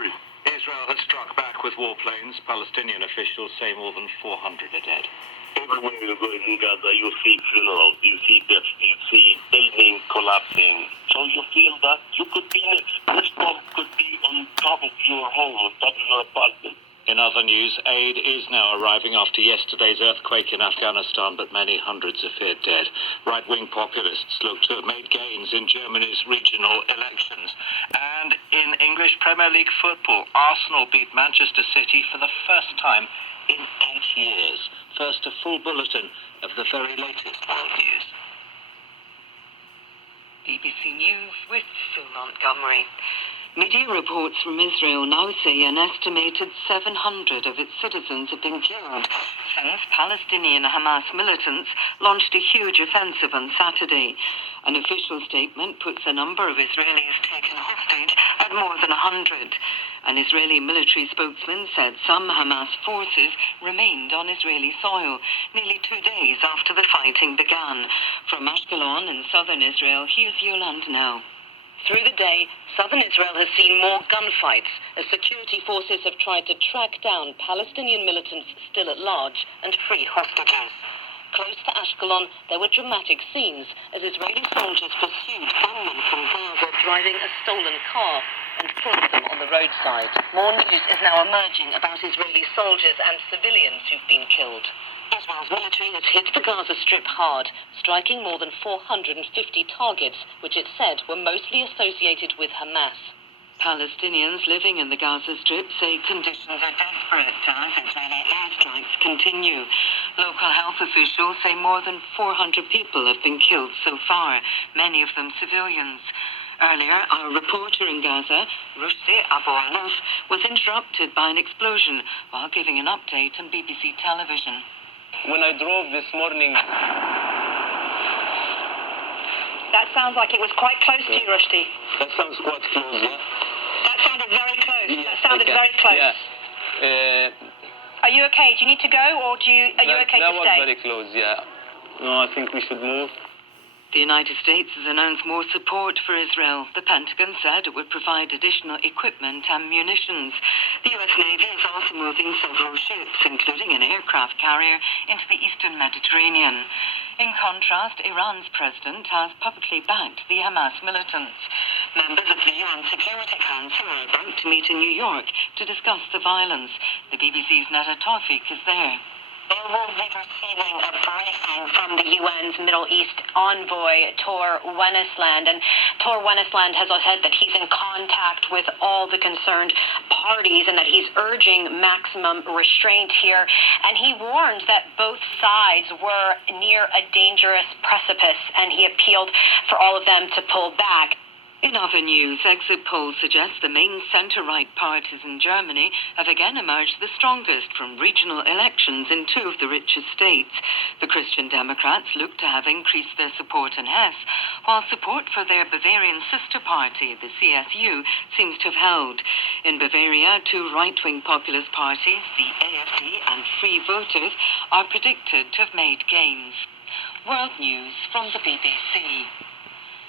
victory. Israel has struck back with warplanes. Palestinian officials say more than 400 are dead. Everywhere you go in Gaza, you see funerals, you see deaths, you see buildings collapsing. So you feel that you could be next. This bomb could be on top of your home, on top of your apartment. In other news, aid is now arriving after yesterday's earthquake in Afghanistan, but many hundreds are feared dead. Right-wing populists look to have made gains in Germany's regional elections. And in English Premier League football, Arsenal beat Manchester City for the first time in 8 years. First, a full bulletin of the very latest world news. BBC News with Sue Montgomery. Media reports from Israel now say an estimated 700 of its citizens have been killed since Palestinian Hamas militants launched a huge offensive on Saturday. An official statement puts the number of Israelis taken hostage at more than 100. An Israeli military spokesman said some Hamas forces remained on Israeli soil nearly 2 days after the fighting began. From Ashkelon in southern Israel, here's Yolande now. Through the day, southern Israel has seen more gunfights as security forces have tried to track down Palestinian militants still at large and free hostages. Close to Ashkelon, there were dramatic scenes as Israeli soldiers pursued gunmen from Gaza driving a stolen car and killed them on the roadside. More news is now emerging about Israeli soldiers and civilians who've been killed. Israel's military has hit the Gaza Strip hard, striking more than 450 targets, which it said were mostly associated with Hamas. Palestinians living in the Gaza Strip say conditions are desperate as Israeli airstrikes continue. Local health officials say more than 400 people have been killed so far, many of them civilians. Earlier, our reporter in Gaza, Rushdie Abu Aluf, was interrupted by an explosion while giving an update on BBC television. When I drove this morning... That sounds like it was quite close to you, Rushdie. That sounds quite close, yeah? That sounded very close. Yeah, That sounded okay. very close. Yeah. Are you okay? Do you need to go, or are you okay that to was stay? very close, yeah. No, I think we should move. The United States has announced more support for Israel. The Pentagon said it would provide additional equipment and munitions. The U.S. Navy is also moving several ships, including an aircraft carrier, into the eastern Mediterranean. In contrast, Iran's president has publicly backed the Hamas militants. Members of the UN Security Council are about to meet in New York to discuss the violence. The BBC's Netta Tawfiq is there. They will be receiving a briefing from the UN's Middle East envoy, Tor Wennesland. And Tor Wennesland has said that he's in contact with all the concerned parties and that he's urging maximum restraint here. And he warned that both sides were near a dangerous precipice, and he appealed for all of them to pull back. In other news, exit polls suggest the main centre-right parties in Germany have again emerged the strongest from regional elections in 2 of the richest states. The Christian Democrats look to have increased their support in Hesse, while support for their Bavarian sister party, the CSU, seems to have held. In Bavaria, 2 right-wing populist parties, the AfD and Free Voters, are predicted to have made gains. World News from the BBC.